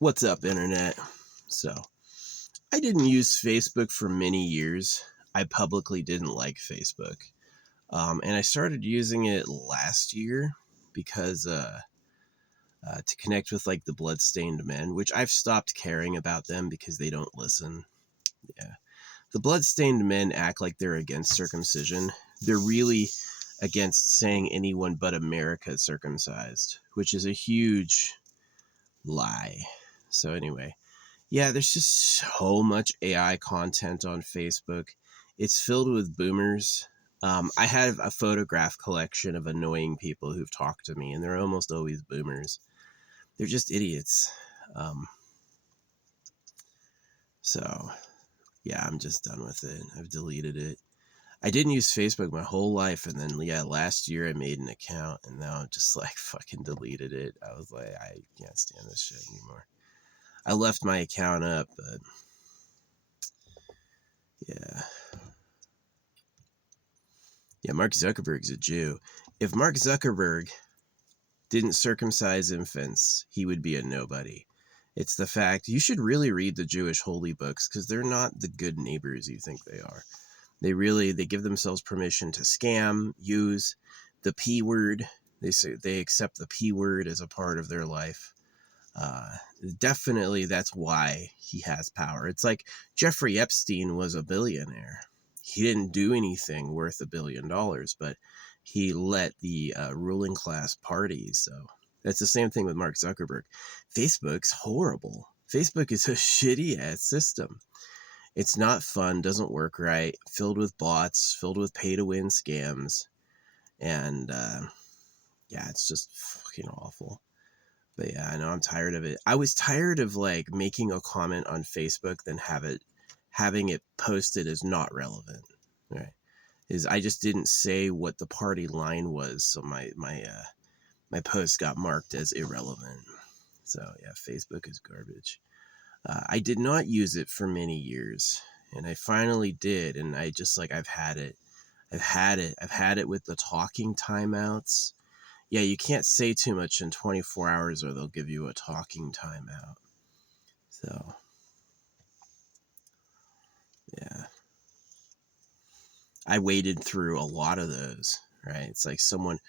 What's up, Internet? So, I didn't use Facebook for many years. I publicly didn't like Facebook. And I started using it last year because to connect with like the bloodstained men, which I've stopped caring about them because they don't listen. Yeah. The bloodstained men act like they're against circumcision. They're really against saying anyone but America is circumcised, which is a huge lie. So anyway, yeah, there's just so much AI content on Facebook. It's filled with boomers. I have a photograph collection of annoying people who've talked to me, and they're almost always boomers. They're just idiots. So, yeah, I'm just done with it. I've deleted it. I didn't use Facebook my whole life, and then, yeah, last year I made an account, and now I'm just, like, fucking deleted it. I was like, I can't stand this shit anymore. I left my account up, but yeah. Yeah, Mark Zuckerberg's a Jew. If Mark Zuckerberg didn't circumcise infants, he would be a nobody. It's the fact you should really read the Jewish holy books because they're not the good neighbors you think they are. They give themselves permission to scam, use the P word. They say they accept the P word as a part of their life. Definitely that's why he has power. It's like Jeffrey Epstein was a billionaire. He didn't do anything worth $1 billion, but he let the ruling class party. So that's the same thing with Mark Zuckerberg. Facebook's horrible. Facebook is a shitty ass system. It's not fun, doesn't work right, filled with bots, filled with pay to win scams. And yeah, it's just fucking awful. But yeah, I know I'm tired of it. I was tired of like making a comment on Facebook, then having it posted as not relevant. Right? Is I just didn't say what the party line was, so my post got marked as irrelevant. So yeah, Facebook is garbage. I did not use it for many years, and I finally did, and I just like I've had it with the talking timeouts. Yeah, you can't say too much in 24 hours or they'll give you a talking timeout. So, yeah. I waded through a lot of those, right? It's like someone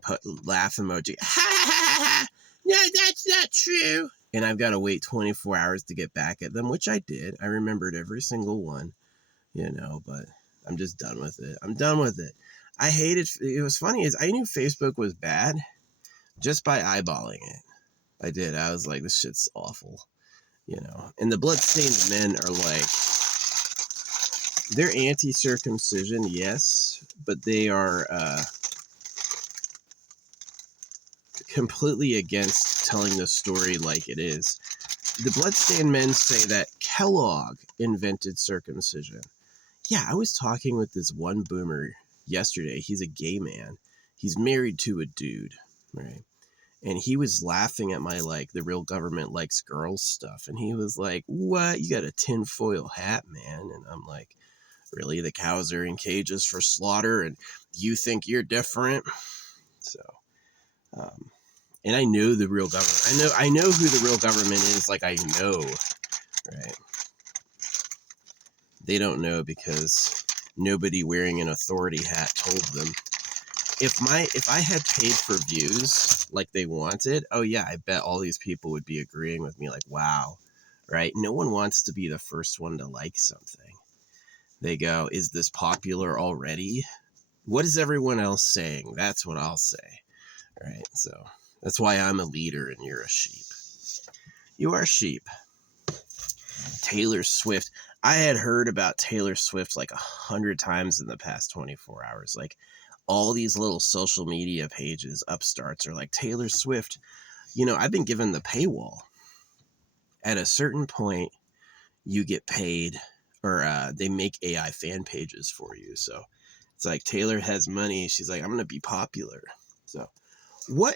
put laugh emoji. Ha ha ha ha! No, that's not true. And I've got to wait 24 hours to get back at them, which I did. I remembered every single one, but I'm just done with it. I'm done with it. I hated it. Was funny is I knew Facebook was bad just by eyeballing it. I did. I was like, this shit's awful, And the bloodstained men are like, they're anti-circumcision, yes, but they are completely against telling the story like it is. The bloodstained men say that Kellogg invented circumcision. Yeah, I was talking with this one boomer yesterday. He's a gay man. He's married to a dude, right? And he was laughing at my, like, the real government likes girls stuff. And he was like, what? You got a tinfoil hat, man. And I'm like, really? The cows are in cages for slaughter and you think you're different? So, and I know the real government. I know who the real government is. Like, I know, right? They don't know because nobody wearing an authority hat told them. If I had paid for views like they wanted, oh yeah, I bet all these people would be agreeing with me like, wow, right? No one wants to be the first one to like something. They go, is this popular already? What is everyone else saying? That's what I'll say, right? So that's why I'm a leader and you're a sheep. You are sheep. Taylor Swift. I had heard about Taylor Swift like 100 times in the past 24 hours. Like, all these little social media pages, upstarts, are like, Taylor Swift, I've been given the paywall. At a certain point, you get paid, or they make AI fan pages for you. So it's like Taylor has money. She's like, I'm going to be popular. So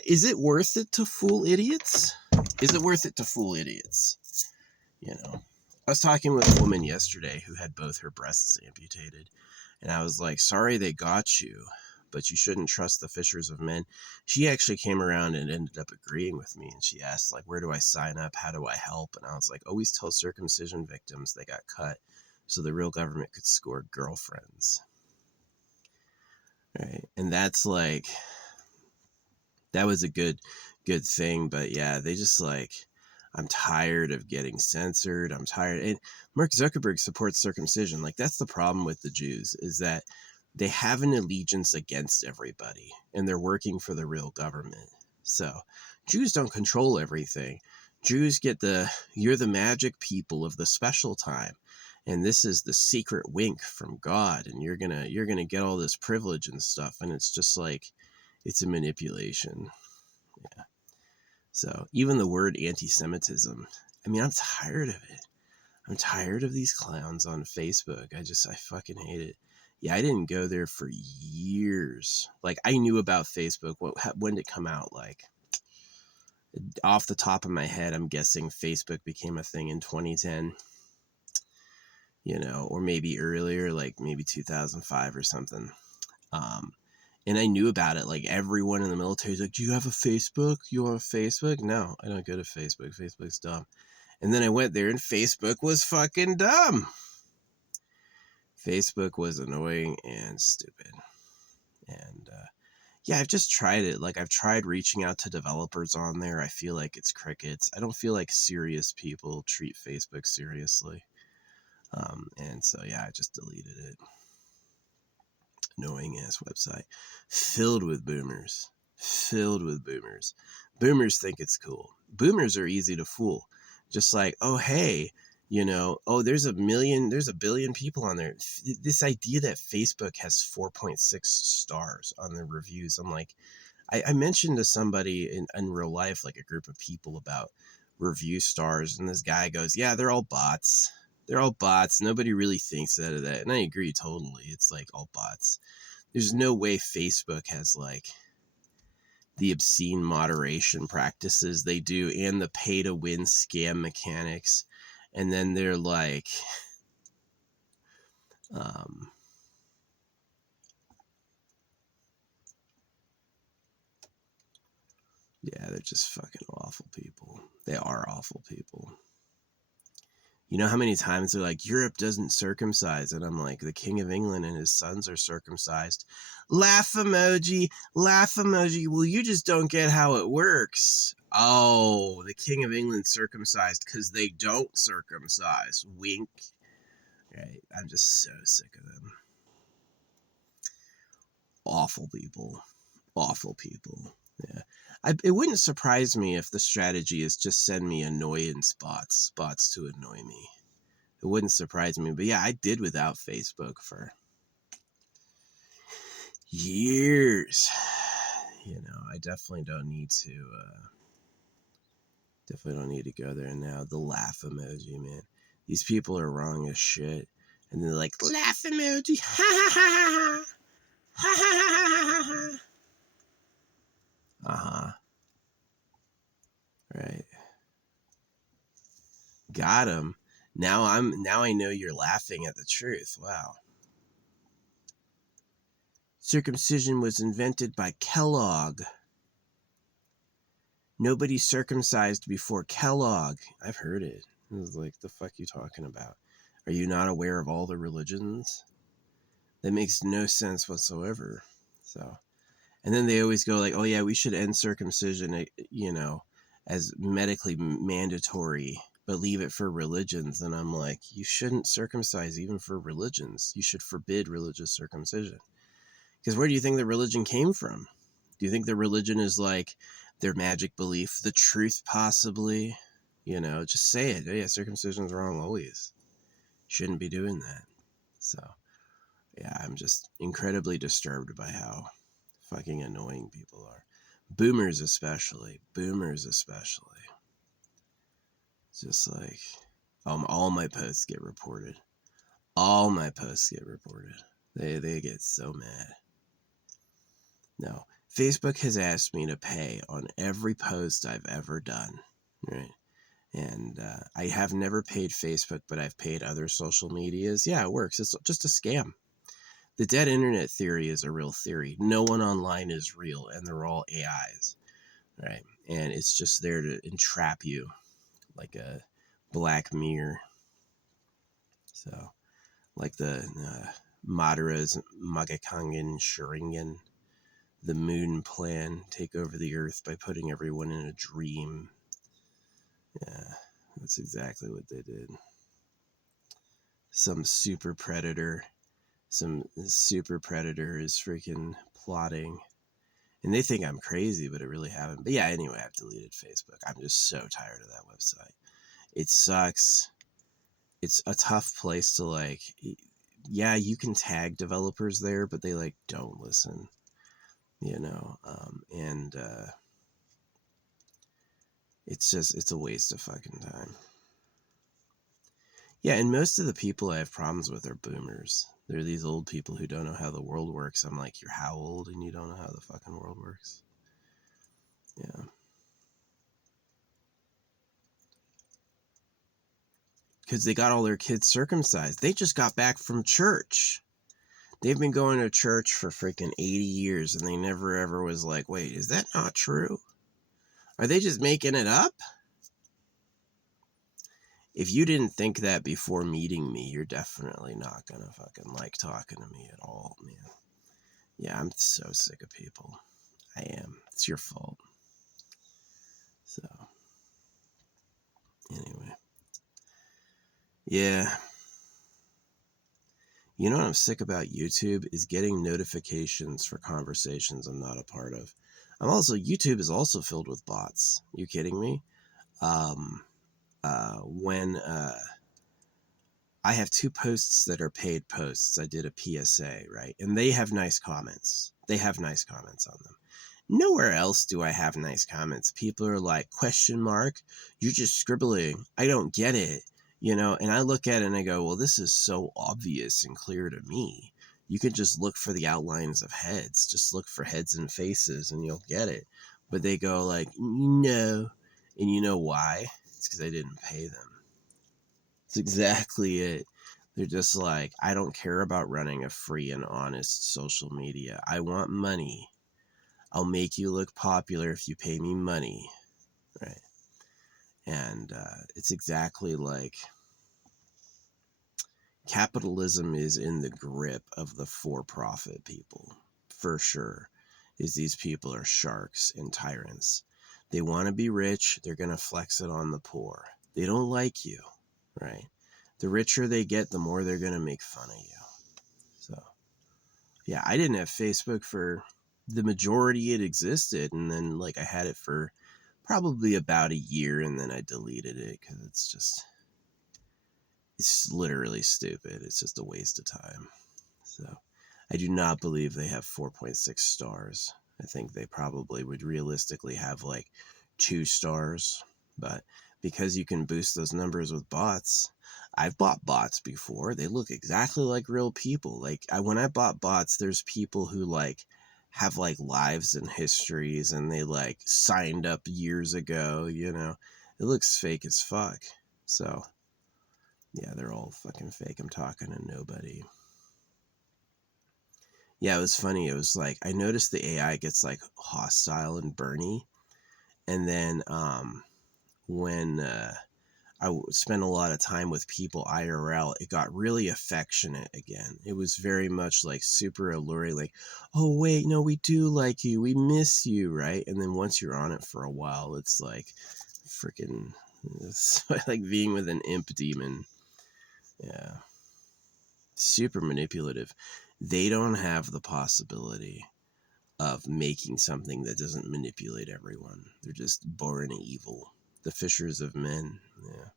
is it worth it to fool idiots? Is it worth it to fool idiots? I was talking with a woman yesterday who had both her breasts amputated. And I was like, sorry they got you. but you shouldn't trust the fishers of men. She actually came around and ended up agreeing with me. And she asked, like, where do I sign up? How do I help? And I was like, always tell circumcision victims they got cut so the real government could score girlfriends. Right. And that's like, that was a good thing. But yeah, they just like, I'm tired of getting censored. I'm tired. And Mark Zuckerberg supports circumcision. Like, that's the problem with the Jews, is that they have an allegiance against everybody and they're working for the real government. So Jews don't control everything. Jews get you're the magic people of the special time. And this is the secret wink from God. And you're going to get all this privilege and stuff. And it's just like, it's a manipulation. Yeah. So even the word anti-Semitism, I mean, I'm tired of it. I'm tired of these clowns on Facebook. I fucking hate it. Yeah, I didn't go there for years. Like, I knew about Facebook. When did it come out? Like, off the top of my head, I'm guessing Facebook became a thing in 2010, or maybe earlier, like maybe 2005 or something. And I knew about it. Like, everyone in the military is like, do you have a Facebook? You want a Facebook? No, I don't go to Facebook. Facebook's dumb. And then I went there and Facebook was fucking dumb. Facebook was annoying and stupid. And yeah, I've just tried it. Like, I've tried reaching out to developers on there. I feel like it's crickets. I don't feel like serious people treat Facebook seriously. And so, yeah, I just deleted it. Annoying ass website filled with boomers. Boomers think it's cool. Boomers are easy to fool. Just like, oh, hey, there's a billion people on there. This idea that Facebook has 4.6 stars on their reviews. I'm like, I mentioned to somebody in real life, like a group of people, about review stars. And this guy goes, yeah, they're all bots. They're all bots. Nobody really thinks that of that. And I agree totally. It's like all bots. There's no way Facebook has like the obscene moderation practices they do and the pay to win scam mechanics. And then they're like, yeah, they're just fucking awful people. They are awful people. You know how many times they're like, Europe doesn't circumcise? And I'm like, the King of England and his sons are circumcised. Laugh emoji, laugh emoji. Well, you just don't get how it works. Oh, the King of England circumcised because they don't circumcise. Wink. Right? I'm just so sick of them. Awful people. Awful people. Yeah. It wouldn't surprise me if the strategy is just send me annoyance bots to annoy me. It wouldn't surprise me. But yeah, I did without Facebook for years. I definitely don't need to go there now. The laugh emoji, man. These people are wrong as shit. And they're like, laugh emoji. Ha ha ha ha ha. Ha ha ha ha ha. Uh-huh. Right. Got him. Now I know you're laughing at the truth. Wow. Circumcision was invented by Kellogg. Nobody circumcised before Kellogg. I've heard it. It was like, the fuck you talking about? Are you not aware of all the religions? That makes no sense whatsoever. So, and then they always go like, oh yeah, we should end circumcision, as medically mandatory, but leave it for religions. And I'm like, you shouldn't circumcise even for religions. You should forbid religious circumcision. Because where do you think the religion came from? Do you think the religion is like their magic belief, the truth possibly? Just say it. Yeah, circumcision's wrong always. Shouldn't be doing that. So, yeah, I'm just incredibly disturbed by how fucking annoying people are. Boomers especially. Just like, all my posts get reported. They get so mad. No, Facebook has asked me to pay on every post I've ever done, right? And I have never paid Facebook, but I've paid other social medias. Yeah, it works. It's just a scam. The dead internet theory is a real theory. No one online is real, and they're all AIs, right? And it's just there to entrap you like a Black Mirror. So, like the Madara's Magakangan Sharingan, the moon plan, take over the earth by putting everyone in a dream. Yeah, that's exactly what they did. Some super predator is freaking plotting. And they think I'm crazy, but I really haven't. But yeah, anyway, I've deleted Facebook. I'm just so tired of that website. It sucks. It's a tough place to like, yeah, you can tag developers there, but they like don't listen, you know? And it's a waste of fucking time. Yeah, and most of the people I have problems with are boomers. They're these old people who don't know how the world works. I'm like, you're how old and you don't know how the fucking world works? Yeah. Because they got all their kids circumcised. They just got back from church. They've been going to church for freaking 80 years and they never ever was like, wait, is that not true? Are they just making it up? If you didn't think that before meeting me, you're definitely not gonna fucking like talking to me at all, man. Yeah, I'm so sick of people. I am. It's your fault. So, anyway. Yeah. You know what I'm sick about YouTube is getting notifications for conversations I'm not a part of. YouTube is also filled with bots. You kidding me? When I have 2 posts that are paid posts, I did a PSA, right? And they have nice comments. They have nice comments on them. Nowhere else do I have nice comments. People are like, question mark, you're just scribbling. I don't get it. You know, and I look at it and I go, well, this is so obvious and clear to me. You could just look for the outlines of heads. Just look for heads and faces and you'll get it. But they go like, no. And you know why? It's because I didn't pay them. It's exactly it. They're just like, I don't care about running a free and honest social media. I want money. I'll make you look popular if you pay me money. Right. And it's exactly like capitalism is in the grip of the for-profit people, for sure. Is these people are sharks and tyrants. They want to be rich. They're going to flex it on the poor. They don't like you, right? The richer they get, the more they're going to make fun of you. So, yeah, I didn't have Facebook for the majority it existed. And then, like, I had it for probably about a year and then I deleted it because it's literally stupid. It's just a waste of time. So I do not believe they have 4.6 stars. I think they probably would realistically have like 2 stars. But because you can boost those numbers with bots, I've bought bots before. They look exactly like real people. Like when I bought bots, there's people who like have like lives and histories and they like signed up years ago, you know. It looks fake as fuck. So yeah, they're all fucking fake. I'm talking to nobody. Yeah, it was funny. It was like I noticed the AI gets like hostile and burny, and then when spent a lot of time with people IRL, it got really affectionate again. It was very much like super alluring, like, oh wait, no, we do like you, we miss you, right? And then once you're on it for a while, it's like freaking, it's like being with an imp demon. Yeah, super manipulative. They don't have the possibility of making something that doesn't manipulate everyone. They're just born evil. The fishers of men. Yeah.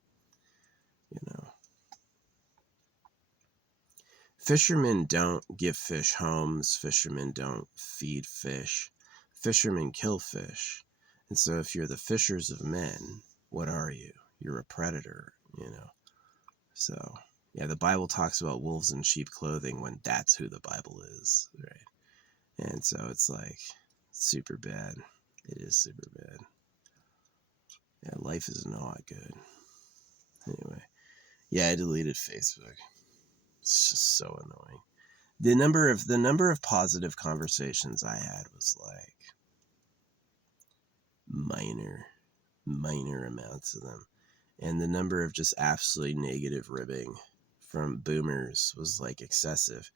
You know. Fishermen don't give fish homes. Fishermen don't feed fish. Fishermen kill fish. And so if you're the fishers of men, what are you? You're a predator, you know. So, yeah, the Bible talks about wolves in sheep clothing when that's who the Bible is, right? And so it's like super bad. It is super bad. Yeah, life is not good. Anyway, yeah, I deleted Facebook. It's just so annoying. The number of positive conversations I had was like minor amounts of them. And the number of just absolutely negative ribbing from boomers was like excessive.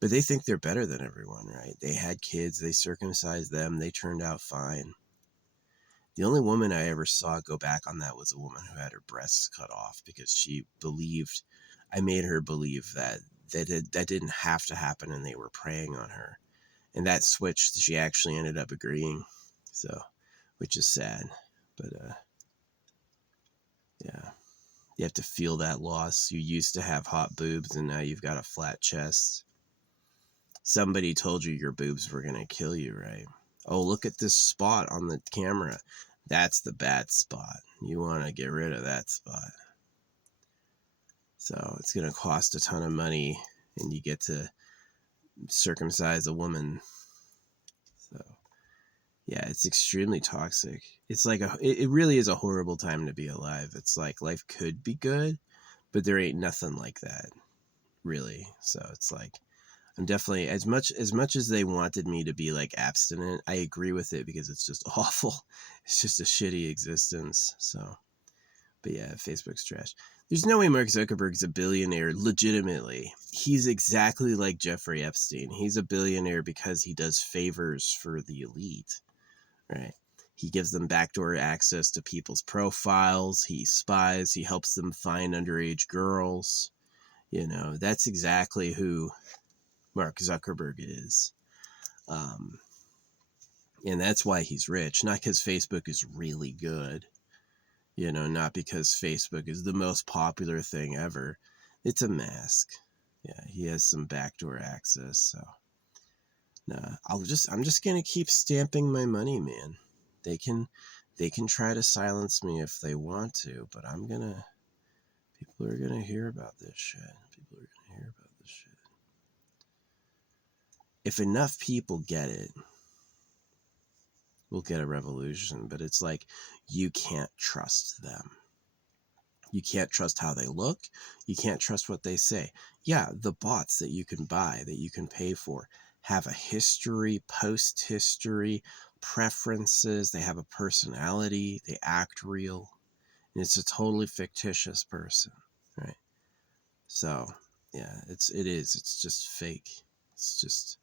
But they think they're better than everyone, right? They had kids, they circumcised them, they turned out fine. The only woman I ever saw go back on that was a woman who had her breasts cut off because she believed, I made her believe that didn't have to happen and they were preying on her. And that switched, she actually ended up agreeing. So, which is sad. But yeah. You have to feel that loss. You used to have hot boobs and now you've got a flat chest. Somebody told you your boobs were going to kill you, right? Oh, look at this spot on the camera. That's the bad spot. You want to get rid of that spot. So it's going to cost a ton of money and you get to circumcise a woman. So yeah, it's extremely toxic. It's like it really is a horrible time to be alive. It's like life could be good, but there ain't nothing like that, really. So it's like I'm definitely as much as they wanted me to be like abstinent, I agree with it because it's just awful. It's just a shitty existence. So, but yeah, Facebook's trash. There's no way Mark Zuckerberg's a billionaire legitimately. He's exactly like Jeffrey Epstein. He's a billionaire because he does favors for the elite, right? He gives them backdoor access to people's profiles. He spies. He helps them find underage girls. You know, that's exactly who Mark Zuckerberg is. And that's why he's rich, not because Facebook is really good, you know, not because Facebook is the most popular thing ever. It's a mask. Yeah, he has some backdoor access. So, nah, I'm just gonna keep stamping my money, man. They can try to silence me if they want to, but people are gonna hear about this shit. People are gonna hear about this shit. If enough people get it, we'll get a revolution. But it's like you can't trust them. You can't trust how they look. You can't trust what they say. Yeah, the bots that you can buy, that you can pay for, have a history, post history, preferences. They have a personality. They act real. And it's a totally fictitious person, right? So, yeah, it is. It's just fake. It's just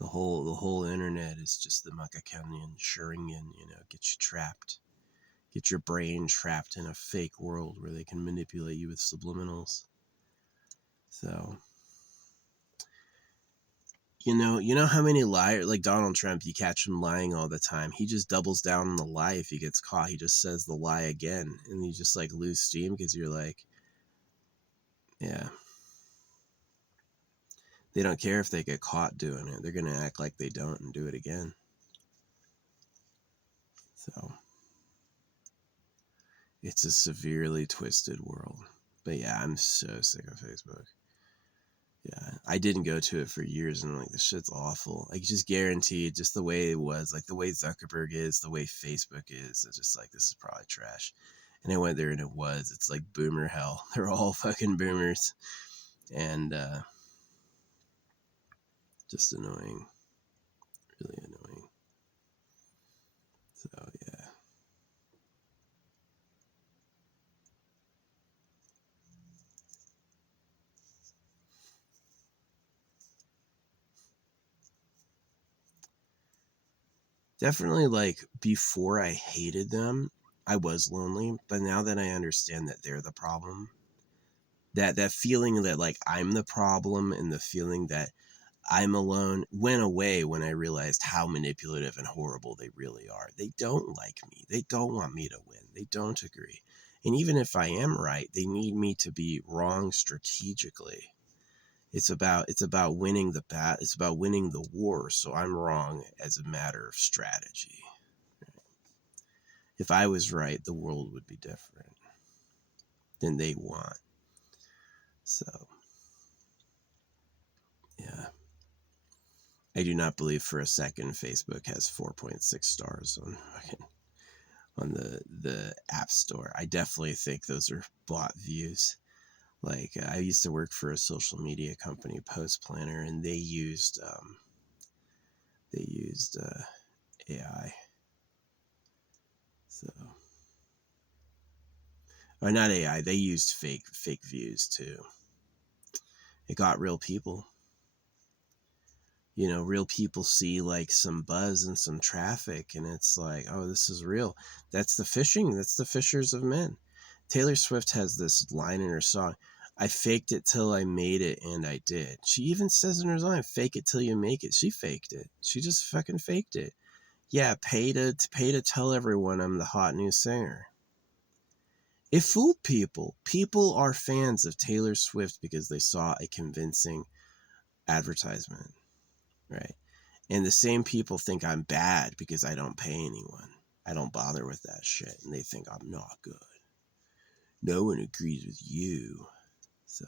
the whole internet is just the Makakanian Sharingan, you know, get you trapped. Get your brain trapped in a fake world where they can manipulate you with subliminals. So, you know how many liars, like Donald Trump, you catch him lying all the time. He just doubles down on the lie if he gets caught. He just says the lie again, and you just like lose steam because you're like, yeah. They don't care if they get caught doing it. They're going to act like they don't and do it again. So, it's a severely twisted world. But yeah, I'm so sick of Facebook. Yeah, I didn't go to it for years, and I'm like, this shit's awful. Like, just guaranteed, just the way it was, like the way Zuckerberg is, the way Facebook is. It's just like, this is probably trash. And I went there, and it's like boomer hell. They're all fucking boomers, and just annoying, really annoying. So yeah. Definitely, like, before I hated them, I was lonely, but now that I understand that they're the problem, that feeling that, like, I'm the problem and the feeling that I'm alone went away when I realized how manipulative and horrible they really are. They don't like me. They don't want me to win. They don't agree. And even if I am right, they need me to be wrong strategically. It's about winning the it's about winning the war, so I'm wrong as a matter of strategy. If I was right, the world would be different than they want. So, yeah. I do not believe for a second Facebook has 4.6 stars on the App Store. I definitely think those are bot views. Like I used to work for a social media company, Post Planner, and they used AI. So, or not AI. They used fake views too. It got real people. Real people see like some buzz and some traffic, and it's like, oh, this is real. That's the fishing. That's the fishers of men. Taylor Swift has this line in her song, I faked it till I made it, and I did. She even says in her song, fake it till you make it. She faked it. She just fucking faked it. Yeah, pay to tell everyone I'm the hot new singer. It fooled people. People are fans of Taylor Swift because they saw a convincing advertisement, right? And the same people think I'm bad because I don't pay anyone. I don't bother with that shit. And they think I'm not good. No one agrees with you. So,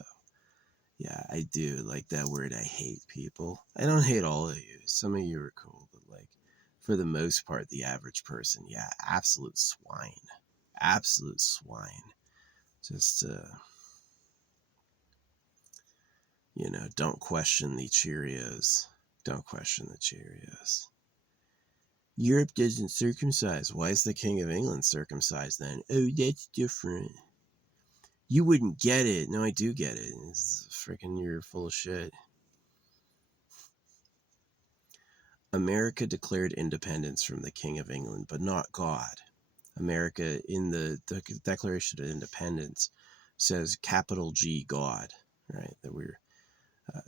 yeah, I do like that word. I hate people. I don't hate all of you. Some of you are cool, but like for the most part, the average person, yeah, absolute swine. Absolute swine. Just, don't question the Cheerios. Don't question the Cheerios. Europe doesn't circumcise. Why is the King of England circumcised then? Oh, that's different. You wouldn't get it. No, I do get it. It's freaking, you're full of shit. America declared independence from the King of England, but not God. America, in the Declaration of Independence, says capital G, God, right? That we're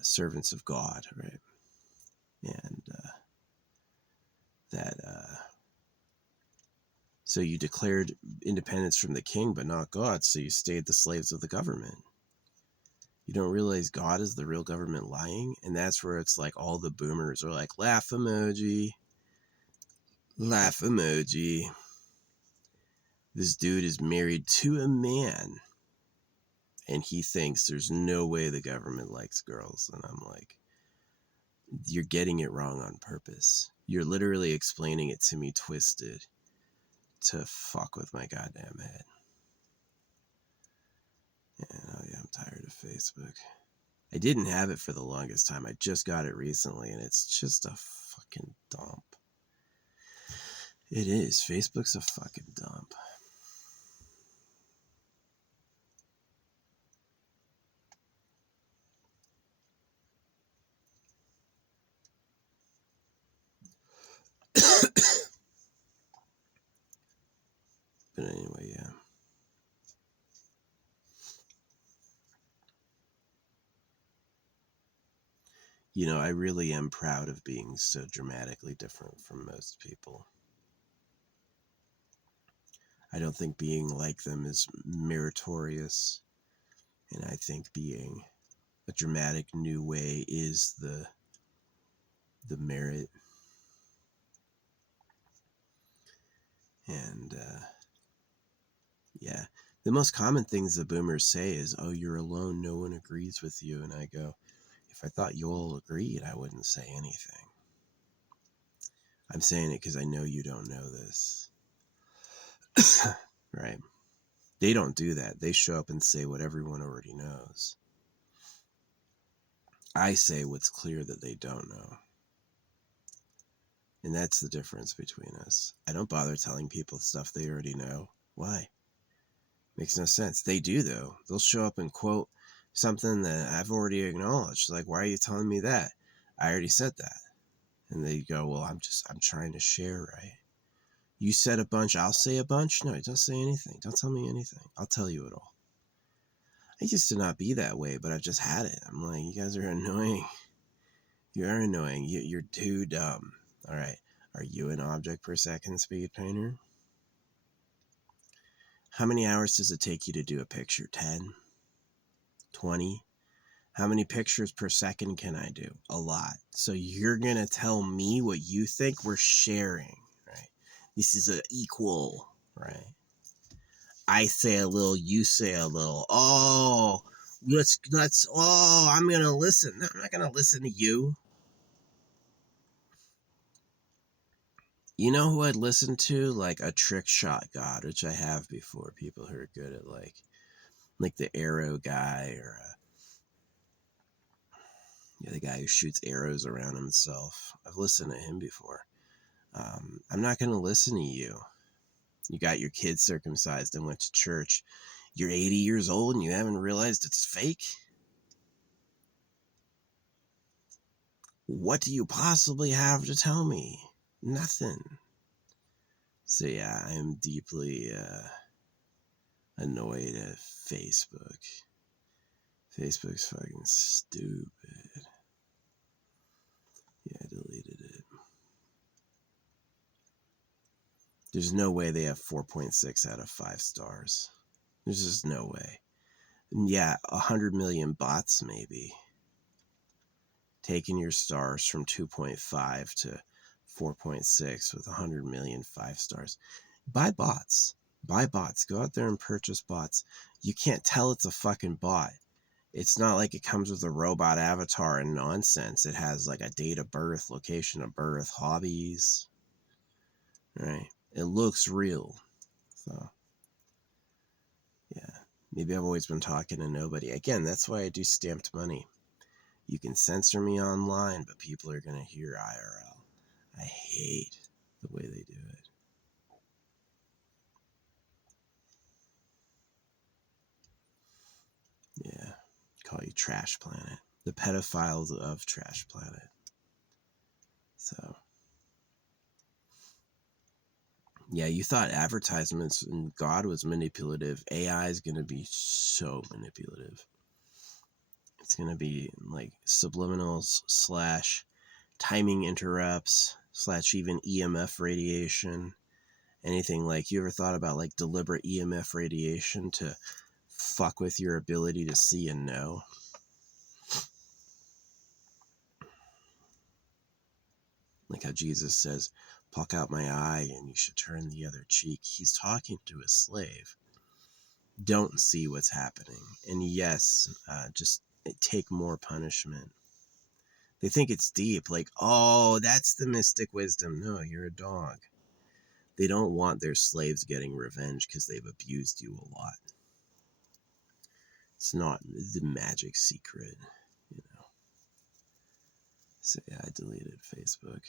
servants of God, right? And that so you declared independence from the king, but not God, so you stayed the slaves of the government. You don't realize God is the real government lying, and that's where it's like all the boomers are like, laugh emoji, laugh emoji. This dude is married to a man, and he thinks there's no way the government likes girls, and I'm like, you're getting it wrong on purpose. You're literally explaining it to me twisted to fuck with my goddamn head. And oh yeah, I'm tired of Facebook. I didn't have it for the longest time. I just got it recently, and it's just a fucking dump. It is. Facebook's a fucking dump. But anyway, yeah. I really am proud of being so dramatically different from most people. I don't think being like them is meritorious, and I think being a dramatic new way is the merit. And yeah, the most common things the boomers say is, oh, you're alone, no one agrees with you. And I go, if I thought you all agreed, I wouldn't say anything. I'm saying it because I know you don't know this. Right? They don't do that. They show up and say what everyone already knows. I say what's clear that they don't know. And that's the difference between us. I don't bother telling people stuff they already know. Why? Makes no sense. They do, though. They'll show up and quote something that I've already acknowledged. Like, why are you telling me that? I already said that. And they go, well, I'm trying to share, right? You said a bunch, I'll say a bunch? No, don't say anything. Don't tell me anything. I'll tell you it all. I used to not be that way, but I've just had it. I'm like, you guys are annoying. You are annoying. You're too dumb. All right. Are you an object per second speed painter? How many hours does it take you to do a picture? 10? 20? How many pictures per second can I do? A lot. So you're going to tell me what you think? We're sharing, right? This is an equal, right? I say a little, you say a little. Oh, I'm going to listen. No, I'm not going to listen to you. You know who I'd listen to? Like a trick shot god, which I have before. People who are good at like like the arrow guy, or the guy who shoots arrows around himself. I've listened to him before. I'm not going to listen to you. You got your kids circumcised and went to church. You're 80 years old and you haven't realized it's fake? What do you possibly have to tell me? Nothing. So yeah, I am deeply annoyed at Facebook. Facebook's fucking stupid. Yeah, I deleted it. There's no way they have 4.6 out of 5 stars. There's just no way. And yeah, 100 million bots maybe. Taking your stars from 2.5 to 4.6 with 100 million 5 stars. Buy bots. Buy bots. Go out there and purchase bots. You can't tell it's a fucking bot. It's not like it comes with a robot avatar and nonsense. It has like a date of birth, location of birth, hobbies. Right? It looks real. So, yeah. Maybe I've always been talking to nobody. Again, that's why I do stamped money. You can censor me online, but people are going to hear IRL. I hate the way they do it. Yeah. Call you Trash Planet. The pedophiles of Trash Planet. So, yeah, you thought advertisements and God was manipulative. AI is going to be so manipulative. It's going to be like subliminals / timing interrupts / even EMF radiation. Anything like, you ever thought about like deliberate EMF radiation to fuck with your ability to see and know? Like how Jesus says, pluck out my eye and you should turn the other cheek. He's talking to a slave. Don't see what's happening. And yes, just take more punishment. They think it's deep, like, oh, that's the mystic wisdom. No, you're a dog. They don't want their slaves getting revenge because they've abused you a lot. It's not the magic secret, you know. So yeah, I deleted Facebook.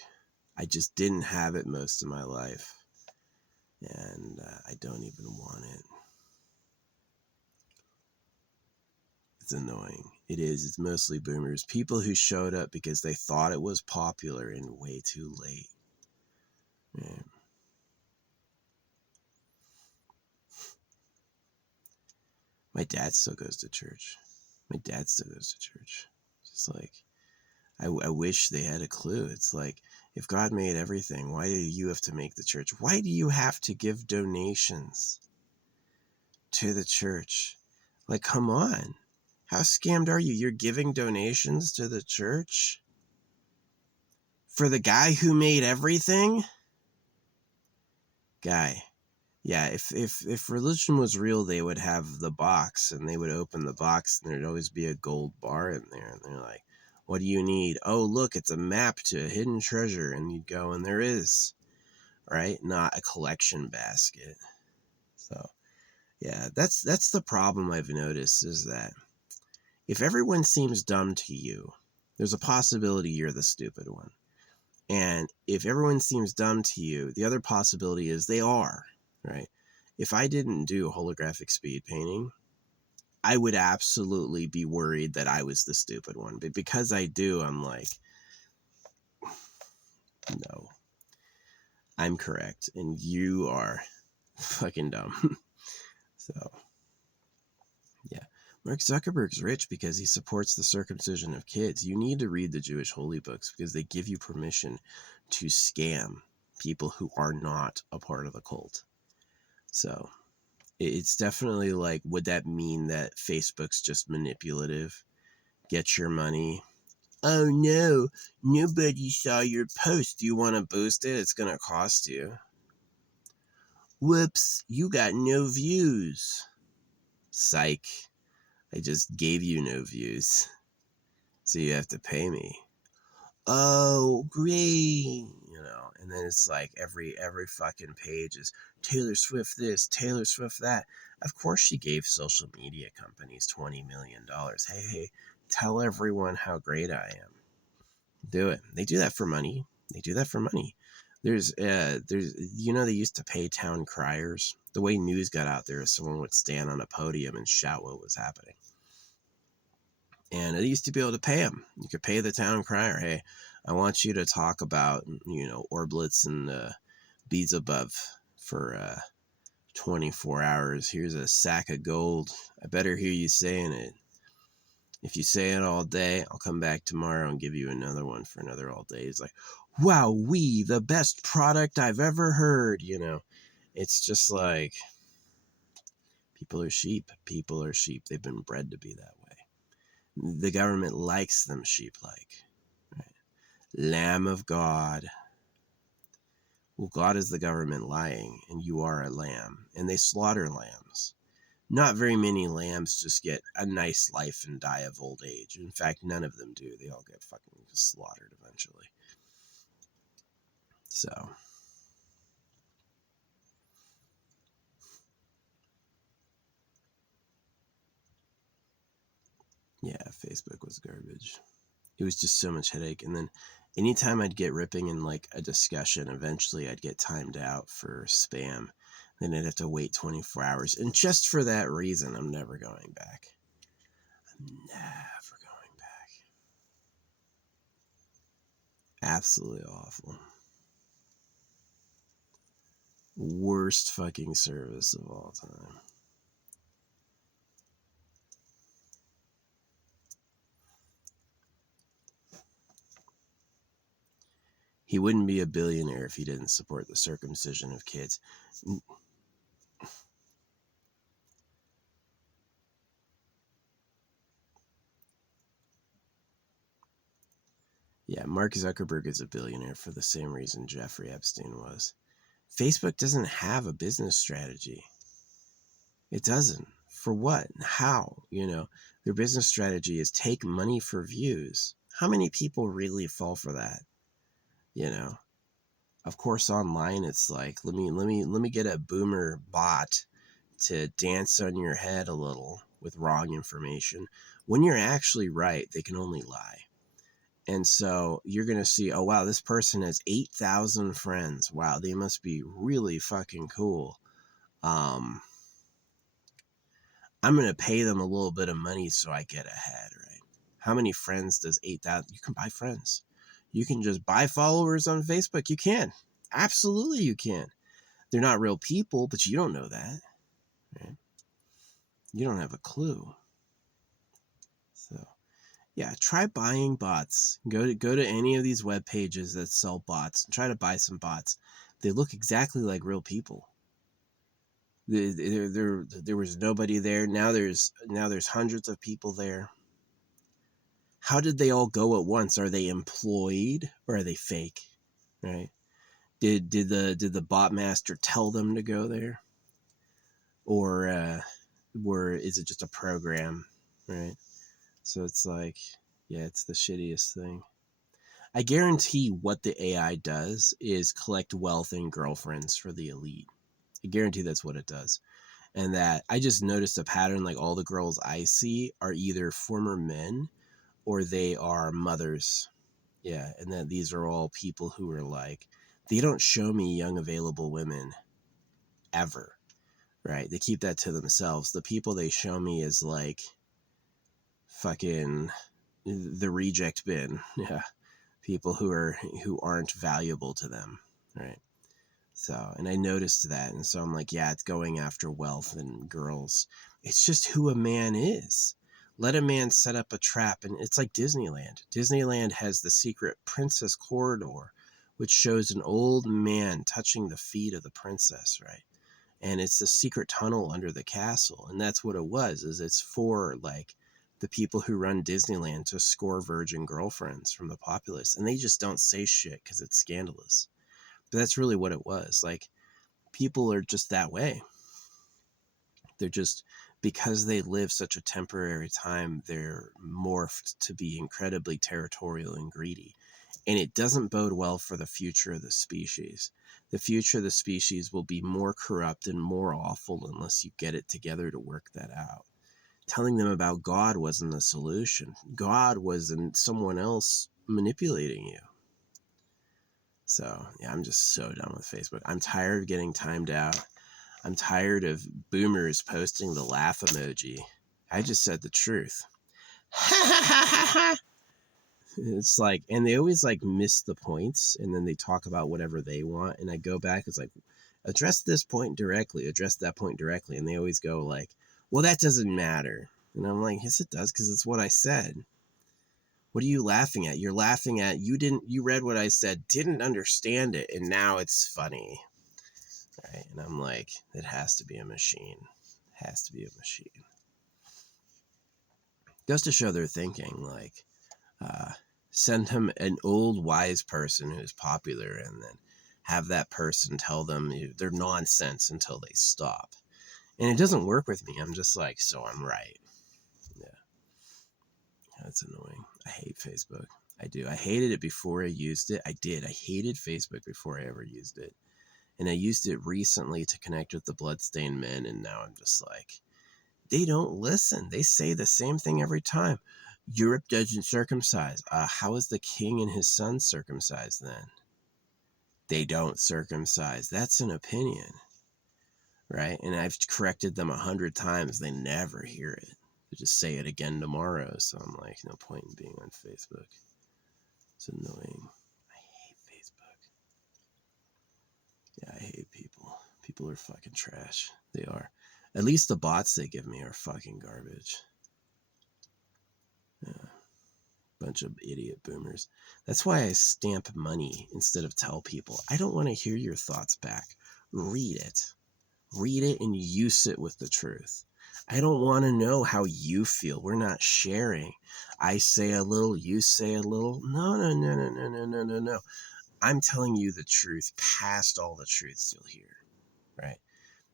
I just didn't have it most of my life, and I don't even want it. It's annoying. It is. It's mostly boomers. People who showed up because they thought it was popular and way too late. Yeah. My dad still goes to church. Just like, I wish they had a clue. It's like, if God made everything, why do you have to make the church? Why do you have to give donations to the church? Like, come on. How scammed are you? You're giving donations to the church? For the guy who made everything? Guy. Yeah, if religion was real, they would have the box, and they would open the box, and there'd always be a gold bar in there, and they're like, what do you need? Oh, look, it's a map to a hidden treasure, and you'd go, and there is, right? Not a collection basket. So, yeah, that's the problem I've noticed, is that if everyone seems dumb to you, there's a possibility you're the stupid one. And if everyone seems dumb to you, the other possibility is they are, right? If I didn't do holographic speed painting, I would absolutely be worried that I was the stupid one. But because I do, I'm like, no, I'm correct. And you are fucking dumb. So, yeah. Mark Zuckerberg's rich because he supports the circumcision of kids. You need to read the Jewish holy books because they give you permission to scam people who are not a part of the cult. So it's definitely like, would that mean that Facebook's just manipulative? Get your money. Oh no, nobody saw your post. Do you want to boost it? It's going to cost you. Whoops, you got no views. Psych. I just gave you no views. So you have to pay me. oh, great, and then it's like every fucking page is Taylor Swift this, Taylor Swift that. Of course she gave social media companies $20 million. Hey, tell everyone how great I am. Do it. They do that for money. There's they used to pay town criers. The way news got out there is someone would stand on a podium and shout what was happening. And they used to be able to pay them. You could pay the town crier, hey, I want you to talk about, Orblitz and Beelzebub for 24 hours. Here's a sack of gold. I better hear you saying it. If you say it all day, I'll come back tomorrow and give you another one for another all day. It's like, wow, the best product I've ever heard, It's just like, people are sheep. People are sheep. They've been bred to be that way. The government likes them sheep-like. Right? Lamb of God. Well, God is the government lying, and you are a lamb. And they slaughter lambs. Not very many lambs just get a nice life and die of old age. In fact, none of them do. They all get fucking slaughtered eventually. So, yeah, Facebook was garbage. It was just so much headache. And then anytime I'd get ripping in like a discussion, eventually I'd get timed out for spam. Then I'd have to wait 24 hours. And just for that reason, I'm never going back. I'm never going back. Absolutely awful. Worst fucking service of all time. He wouldn't be a billionaire if he didn't support the circumcision of kids. Yeah, Mark Zuckerberg is a billionaire for the same reason Jeffrey Epstein was. Facebook doesn't have a business strategy. It doesn't. For what? How? Their business strategy is take money for views. How many people really fall for that? Of course, online it's like, let me get a boomer bot to dance on your head a little with wrong information. When you're actually right, they can only lie. And so you're going to see, oh, wow, this person has 8,000 friends. Wow, they must be really fucking cool. I'm going to pay them a little bit of money so I get ahead, right? How many friends does 8,000? You can buy friends. You can just buy followers on Facebook. You can. Absolutely, you can. They're not real people, but you don't know that. Right? You don't have a clue. So, yeah, try buying bots. Go to any of these web pages that sell bots and try to buy some bots. They look exactly like real people. There was nobody there. Now there's hundreds of people there. How did they all go at once? Are they employed or are they fake? Right? Did the bot master tell them to go there, or is it just a program? Right? So it's like, yeah, it's the shittiest thing. I guarantee what the AI does is collect wealth and girlfriends for the elite. I guarantee that's what it does. And that I just noticed a pattern, like all the girls I see are either former men or they are mothers. Yeah, and that these are all people who are like, they don't show me young available women ever, right? They keep that to themselves. The people they show me is like fucking the reject bin. Yeah, people who aren't valuable to them, right? So, and I noticed that, and so I'm like, yeah, it's going after wealth and girls. It's just who a man is. Let a man set up a trap, and it's like Disneyland. Disneyland has the secret princess corridor, which shows an old man touching the feet of the princess, right? And it's the secret tunnel under the castle, and that's what it was. Is it's for like the people who run Disneyland to score virgin girlfriends from the populace, and they just don't say shit because it's scandalous. But that's really what it was. Like, people are just that way. They're just, because they live such a temporary time, they're morphed to be incredibly territorial and greedy. And it doesn't bode well for the future of the species. The future of the species will be more corrupt and more awful unless you get it together to work that out. Telling them about God wasn't the solution. God was someone else manipulating you. So, yeah, I'm just so done with Facebook. I'm tired of getting timed out. I'm tired of boomers posting the laugh emoji. I just said the truth. It's like, and they always like miss the points, and then they talk about whatever they want. And I go back, it's like, address this point directly, address that point directly. And they always go like, well, that doesn't matter. And I'm like, yes, it does, because it's what I said. What are you laughing at? You're laughing at, you read what I said, didn't understand it, and now it's funny. Right? And I'm like, it has to be a machine. It has to be a machine. Just to show their thinking, like, send him an old wise person who's popular, and then have that person tell them they're nonsense until they stop. And it doesn't work with me. I'm just like, so I'm right. Yeah. That's annoying. I hate Facebook. I do. I hated it before I used it. I did. I hated Facebook before I ever used it. And I used it recently to connect with the bloodstained men, and now I'm just like, they don't listen. They say the same thing every time. Europe doesn't circumcise. How is the king and his son circumcised then? They don't circumcise. That's an opinion, right? And I've corrected them 100 times. They never hear it. They just say it again tomorrow. So I'm like, no point in being on Facebook. It's annoying. I hate Facebook. Yeah, I hate people. People are fucking trash. They are. At least the bots they give me are fucking garbage. Yeah. Bunch of idiot boomers. That's why I stamp money instead of tell people. I don't want to hear your thoughts back. Read it. Read it and use it with the truth. I don't want to know how you feel. We're not sharing. I say a little, you say a little. No. I'm telling you the truth past all the truths you'll hear, right?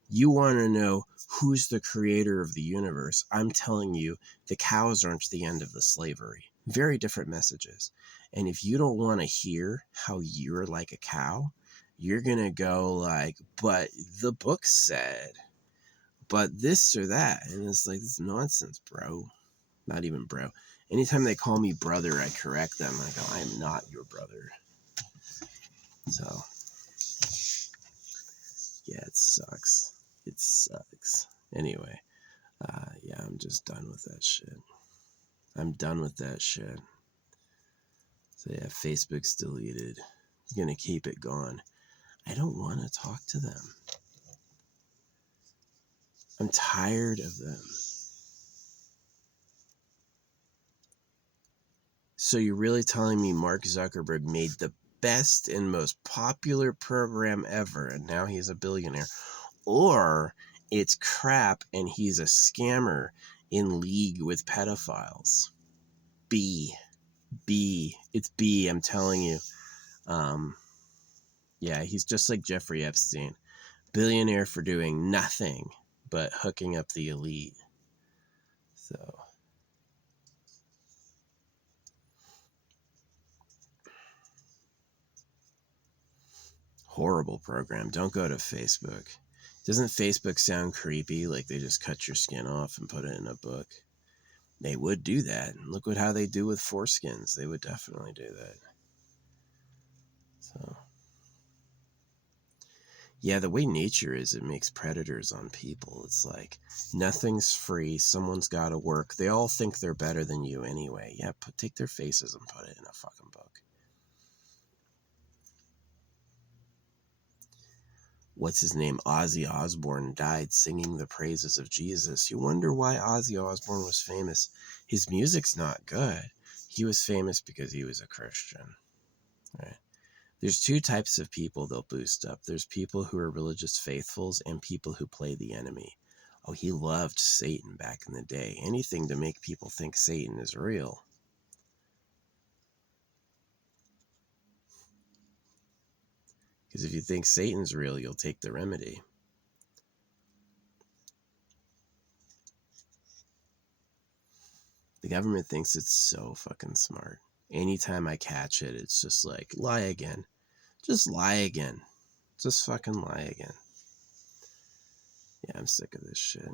You want to know who's the creator of the universe. I'm telling you the cows aren't the end of the slavery. Very different messages. And if you don't want to hear how you're like a cow, you're going to go like, but the book said, but this or that. And it's like, this nonsense, bro. Not even bro. Anytime they call me brother, I correct them. I go, I am not your brother. So, yeah, it sucks. It sucks. Anyway, yeah, I'm just done with that shit. I'm done with that shit. So yeah, Facebook's deleted. He's gonna keep it gone. I don't want to talk to them. I'm tired of them. So you're really telling me Mark Zuckerberg made the best and most popular program ever, and now he's a billionaire? Or it's crap and he's a scammer in league with pedophiles? B. It's B, I'm telling you. Yeah, he's just like Jeffrey Epstein. Billionaire for doing nothing but hooking up the elite. So, horrible program. Don't go to Facebook. Doesn't Facebook sound creepy? Like they just cut your skin off and put it in a book? They would do that. Look at how they do with foreskins. They would definitely do that. So, yeah, the way nature is, it makes predators on people. It's like nothing's free. Someone's got to work. They all think they're better than you anyway. Yeah, take their faces and put it in a fucking book. What's his name? Ozzy Osbourne died singing the praises of Jesus. You wonder why Ozzy Osbourne was famous. His music's not good. He was famous because he was a Christian, right? There's two types of people they'll boost up. There's people who are religious faithfuls and people who play the enemy. Oh, he loved Satan back in the day. Anything to make people think Satan is real. Because if you think Satan's real, you'll take the remedy. The government thinks it's so fucking smart. anytime I catch it, it's just like, lie again. Just lie again. Just fucking lie again. Yeah, I'm sick of this shit.